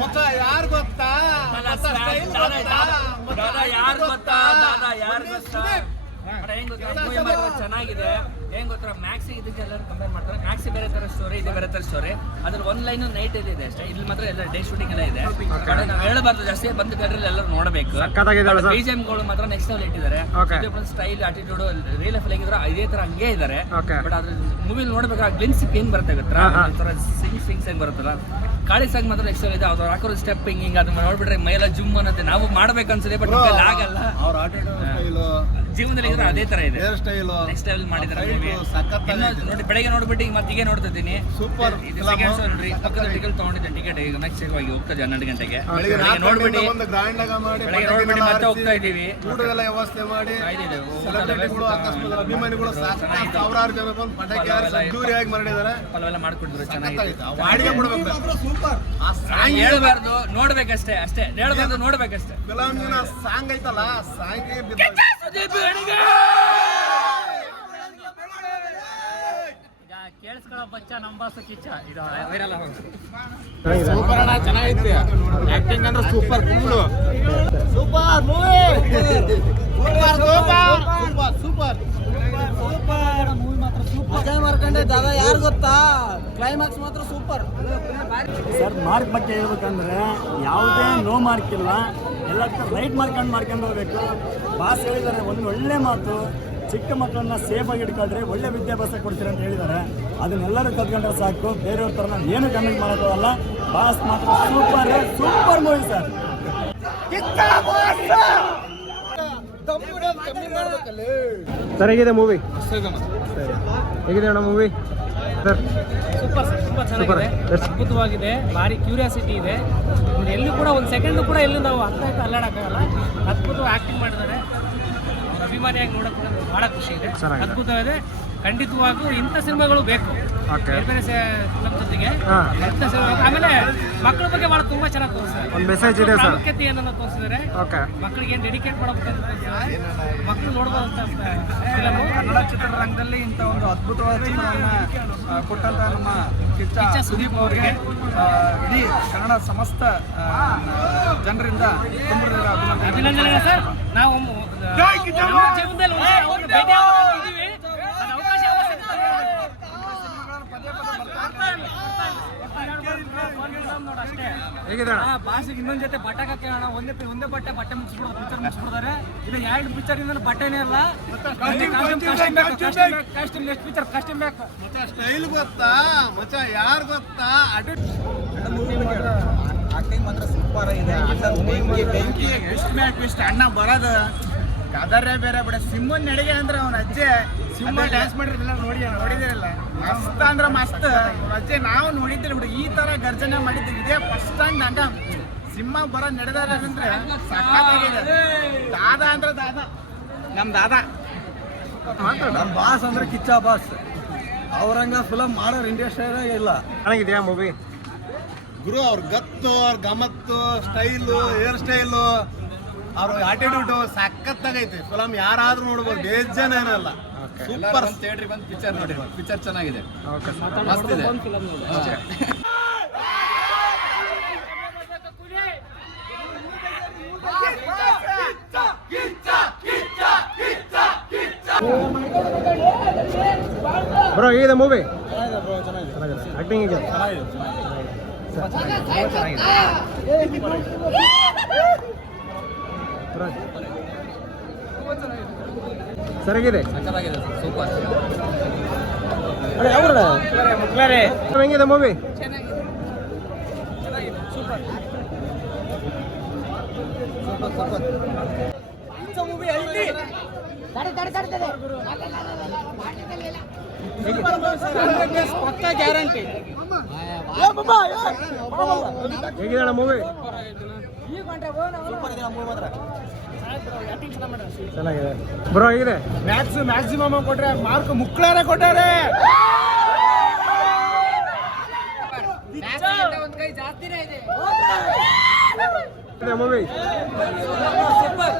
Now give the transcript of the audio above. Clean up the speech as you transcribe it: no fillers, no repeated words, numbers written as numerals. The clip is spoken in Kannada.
ಮಚ್ಚ ಯಾರು ಗೊತ್ತಾ? ಯಾರು ಗೊತ್ತಾ? ಹೆಂಗ್ ಗೊತ್ತಾ? ಚೆನ್ನಾಗಿದೆ. ಹೆಂಗ್ ಗೊತ್ತಾ, ಮ್ಯಾಕ್ಸಿ ಇದಕ್ಕೆ ಎಲ್ಲರೂ ಕಂಪೇರ್ ಮಾಡ್ತಾರೆ. ಮ್ಯಾಕ್ಸಿ ಬೇರೆ ತರ ಸ್ಟೋರಿ, ಇದು ಬೇರೆ ತರ ಸ್ಟೋರಿ. ಅದ್ರ ಒಂದ್ ಲೈನ್ ನೈಟ್ ಇದೆ ಅಷ್ಟೇ. ಇಲ್ಲಿ ಮಾತ್ರ ಎಲ್ಲ ಡೇ ಶೂಟಿಂಗ್ ಎಲ್ಲ ಇದೆ. ನಾವು ಹೇಳಬಾರ್ದು ಜಾಸ್ತಿ, ಬಂದು ಥಿಯೇಟರ್ ಎಲ್ಲರೂ ನೋಡಬೇಕು. BGMಗಳು ಮಾತ್ರ ನೆಕ್ಸ್ಟ್ ಲೆವೆಲ್ ಇಟ್ಟಿದ್ದಾರೆ. ಸ್ಟೈಲ್, ಆಟಿಟ್ಯೂಡ್, ರಿಯಲ್ ಲೈಫ್ ಆಗಿದ್ರು ಇದೇ ತರ ಹಂಗೆ ಇದ್ದಾರೆ. ಬಟ್ ಅದ್ರ ಮೂವಿ ನೋಡ್ಬೇಕಾದ್ರೆ ಗ್ಲಿನ್ಸ್ ಏನ್ ಬರುತ್ತೆ ಗೊತ್ತಾ, ಸಿಂಗ್ಸ್ ಹೆಂಗ್ ಬರುತ್ತಲ್ಲ, ಕಾಳಿ ಸಾಂಗ್ ಮಾತ್ರ ನೆಕ್ಸ್ಟ್ ಲೆವೆಲ್ ಇದೆ. ಅವ್ರು ಹಾಕೋ ಸ್ಟೆಪ್ ಹಿಂಗ್ ಅದನ್ನ ನೋಡ್ಬಿಟ್ರೆ ಮೈಲ ಜುಮ್ ಅನ್ನತ್ತೆ. ನಾವು ಮಾಡ್ಬೇಕು ಅನ್ಸುತ್ತೆ, ಬಟ್ ಆಗಲ್ಲ. ಜೀವನದಲ್ಲಿ ಅದೇ ತರ ಇದೆ. ನೆಕ್ಸ್ಟ್ ಲೆವೆಲ್ ಮಾಡಿದ್ದಾರೆ ನೋಡಿ. ಬೆಳಗ್ಗೆ ನೋಡ್ಬಿಟ್ಟು ಈಗ ಮತ್ತೆ ಈಗ ನೋಡ್ತಾ ಇದ್ದೀನಿ. ಸೂಪರ್ ನೋಡ್ರಿ. ಪಕ್ಕದ ಟಿಕೆಟ್ ತಗೊಂಡಿದ್ದೆ. ಟಿಕೆಟ್ ಈಗ ಮ್ಯಾಕ್ಸ್ ಆಗಿ ಹೋಗ್ತದೆ 12 ಗಂಟೆಗೆ. ನೋಡ್ಬಿಟ್ಟು ಬೆಳಗ್ಗೆ ನೋಡ್ಬಿಟ್ಟು ಮತ್ತೆ ಹೋಗ್ತಾ ಇದೀವಿ. ಊಟದ ವ್ಯವಸ್ಥೆ ಮಾಡಿ ಅಭಿಮಾನಿಗಳು ಸಾವಿರಾರು ಜನ ಬಂದು ಪಟಾಕಿ ಅದ್ದೂರಿಯಾಗಿ ಮಾಡಿದ್ದಾರೆ. ಪಲ್ವೆಲ್ಲ ಮಾಡ್ಕೊಟ್ಟಿದ್ರು, ಚೆನ್ನಾಗಿದೆ. ಹೇಳ್ಬಾರ್ದು, ನೋಡ್ಬೇಕಷ್ಟೇ. ಅಷ್ಟೇ ಹೇಳ್ಬಾರ್ದು, ನೋಡ್ಬೇಕಷ್ಟೇ. ಫಿಲಂನ ಸಾಂಗ್ ಐತಲ್ಲ, ಸಾಂಗ್ ಕೇಳಿಸ್ಕೊಳ್ಳೋ ಬಚ್ಚ ನಂಬಾಸು ಕಿಚ್ಚ ಇದು ವೈರಲ್ ಸೂಪರ್ ಅಣ್ಣ, ಚೆನ್ನಾಗೈತೆ. ಆಕ್ಟಿಂಗ್ ಅಂದ್ರೆ super. Super movie, super movie ಮಾತ್ರ ಸೂಪರ್. ಅಜಯ್ ಮಾರ್ಕಂಡೆ ದಾದಾ ಯಾರು ಗೊತ್ತಾ? ಕ್ಲೈಮ್ಯಾಕ್ಸ್ ಮಾತ್ರ ಸೂಪರ್ ಸರ್. ಮಾರ್ಕ್ ಬಗ್ಗೆ ಹೇಳ್ಬೇಕಂದ್ರೆ ಯಾವುದೇ ನೋ ಮಾರ್ಕ್ ಇಲ್ಲ, ಎಲ್ಲ ರೈಟ್ ಮಾಡ್ಕೊಂಡು ಹೋಗ್ಬೇಕು. ಬಾಸ್ ಹೇಳಿದ್ದಾರೆ ಒಂದು ಒಳ್ಳೆ ಮಾತು, ಚಿಕ್ಕ ಮಕ್ಕಳನ್ನ ಸೇಫಾಗಿ ಇಟ್ಕೊಂಡ್ರೆ ಒಳ್ಳೆ ವಿದ್ಯಾಭ್ಯಾಸ ಕೊಡ್ತೀರ ಅಂತ ಹೇಳಿದ್ದಾರೆ. ಅದನ್ನೆಲ್ಲರೂ ಕಲ್ತ್ಕೊಂಡ್ರೆ ಸಾಕು. ಬೇರೆಯವ್ರ ಥರ ನಾವು ಏನು ಕಮೆಂಟ್ ಮಾಡೋದಲ್ಲ. ಬಾಸ್ ಮಾತ್ರ ಸೂಪರ್ ಮೂವಿ ಸರ್. ಸರ್ ಹೇಗಿದೆ ಮೂವಿ? ಹೇಗಿದೆ ಅಣ್ಣ ಮೂವಿ? ಸೂಪರ್ ಚೆನ್ನಾಗಿದೆ, ಅದ್ಭುತವಾಗಿದೆ. ಭಾರಿ ಕ್ಯೂರಿಯಾಸಿಟಿ ಇದೆ. ಎಲ್ಲೂ ಕೂಡ ಒಂದು ಸೆಕೆಂಡ್ ಕೂಡ ಎಲ್ಲೂ ನಾವು ಅಲ್ಲಾಡಕ್ಕಾಗಲ್ಲ. ಅದ್ಭುತವಾಗಿ ಆಕ್ಟಿಂಗ್ ಮಾಡಿದ್ದಾರೆ. ಅವ್ರ ಅಭಿಮಾನಿಯಾಗಿ ನೋಡೋಕೆ ಬಹಳ ಖುಷಿ ಇದೆ. ಅದ್ಭುತವಾಗಿದೆ. ಖಂಡಿತವಾಗೂ ಇಂಥ ಸಿನಿಮಾಗಳು ಬೇಕು ಬೇರೆ ಬೇರೆ ಫಿಲಂ ಜೊತೆಗೆ. ಆಮೇಲೆ ಮಕ್ಕಳ ಬಗ್ಗೆ ಬಹಳ ತುಂಬಾ ಚೆನ್ನಾಗಿ ತೋರಿಸಿದ್ದಾರೆ. ಪ್ರಾಮುಖ್ಯತೆಯನ್ನು ತೋರಿಸಿದ್ದಾರೆ. ಮಕ್ಕಳಿಗೆ ಡೆಡಿಕೇಟ್ ಮಾಡೋಕೆ ಮಕ್ಕಳು ನೋಡ್ಬೋದಂತ ಫಿಲಮು. ಕನ್ನಡ ಚಿತ್ರರಂಗದಲ್ಲಿ ಇಂಥ ಒಂದು ಅದ್ಭುತವಾದ ಚಿತ್ರವನ್ನು ಕೊಟ್ಟಂತ ನಮ್ಮ ಕಿಚ್ಚ ಸುದೀಪ್ ಅವರಿಗೆ ಇಡೀ ಕನ್ನಡ ಸಮಸ್ತ ಜನರಿಂದ ತುಂಬ ಅಭಿನಂದನೆ ಸರ್. ನಾವು ಜೀವನದಲ್ಲಿ ಭೇಟಿ ಆಗಿದ್ದೀವಿ. ಭಾಷೆಗೆ ಇನ್ನೊಂದ್ ಜೊತೆ ಬಟ್ಟೆ ಕೇಳೋಣ. ಒಂದೇ ಬಟ್ಟೆ ಮುಗಿಸ್ಬಿಡೋದು, ಪಿಕ್ಚರ್ ಮುಗಿಸ್ಬಿಡ್ತಾರೆ. ಇದು 2 ಪಿಕ್ಚರ್ ಇಂದ ಬಟ್ಟೆನೇ ಇಲ್ಲ. ಕಾಸ್ಟ್ಯೂಮ್ ಬೇಕು. ಸ್ಟೈಲ್ ಗೊತ್ತಾ ಮಚ್ಚ? ಯಾರು ಗೊತ್ತಾ? ಆಕ್ಟಿಂಗ್ ಮಾತ್ರ ಸೂಪರ್ ಇದೆ. ಟ್ವಿಸ್ಟ್ ಅಣ್ಣ ಬರೋದು ಕದರೇ ಬೇರೆ ಬಿಡ. ಸಿಂಹನ್ ನಡಿಗೆ ಅಂದ್ರೆ ಅವನ ಅಜ್ಜೆ ಸಿಂಹ ಡ್ಯಾನ್ಸ್ ಮಾಡಿರಲಿಲ್ಲ, ನೋಡಿದಿರಲ್ಲ. ಮಸ್ತ್ ಅಂದ್ರೆ ಮಸ್ತ್. ಅಜ್ಜೆ ನಾವು ನೋಡಿದ್ದಿಲ್ಲ ಬಿಡು, ಈ ತರ ಗರ್ಜನೆ ಮಾಡಿದ್ದು ಇದೇ ಫಸ್ಟ್ ಟೈಮ್. ನಂಗ ಸಿಂಹ ಬರೋ ನಡೆದಾರ ಅಂದ್ರೆ ಸಕ್ಕತ್ತಾಗಿದೆ. ದಾದಾ ಅಂದ್ರೆ ದಾದಾ, ನಮ್ ದಾದಾ. ನಮ್ಮ ಬಾಸ್ ಅಂದ್ರೆ ಕಿಚ್ಚ ಬಾಸ್. ಅವ್ರಂಗ ಫಿಲಮ್ ಮಾಡೋರು ಇಂಡಸ್ಟ್ರಿಯಾಗ ಇಲ್ಲ. ಚೆನ್ನಾಗಿದೆಯಾ ಮೂವಿ? ಗುರು ಅವ್ರ ಗತ್ತು, ಅವ್ರ ಗಮತ್ತು, ಸ್ಟೈಲು, ಹೇರ್ ಸ್ಟೈಲು, ಅವ್ರ ಆಟಿಟ್ಯೂಡ್ ಸಖತ್ತಾಗೈತೆ. ಫಿಲಮ್ ಯಾರಾದ್ರೂ ನೋಡ್ಬೋದು, ಬೇಜಾನ ಏನಲ್ಲ. ಸೂಪರ್. ಥಿಯೇಟ್ರಿಗೆ ಬಂದು ಪಿಕ್ಚರ್ ನೋಡಿ, ಪಿಕ್ಚರ್ ಚೆನ್ನಾಗಿದೆ, ಮಸ್ತ್ ಇದೆ. ಬ್ರೋ ಹೇಗಿದೆ ಮೂವಿ? ಚೆನ್ನಾಗಿದೆ. ಆಕ್ಟಿಂಗ್ ಇದೆ, ಸರಿಯಾಗಿದೆ, ಸೂಪರ್. ಹೆಂಗಿದೆ ಮೂವಿ? ಗ್ಯಾರಂಟಿ. ಹೇಗಿದೆ ಮೂವಿ? ಚೆನ್ನಾಗಿದೆ ಬ್ರೋ. ಹೇಗಿದೆ? ಮ್ಯಾಕ್ಸಿಮಮ್ ಕೊಟ್ರೆ ಮಾರ್ಕ್ ಮುಕ್ಳಾರೆ ಕೊಟ್ಟಾರೆ. Movie super.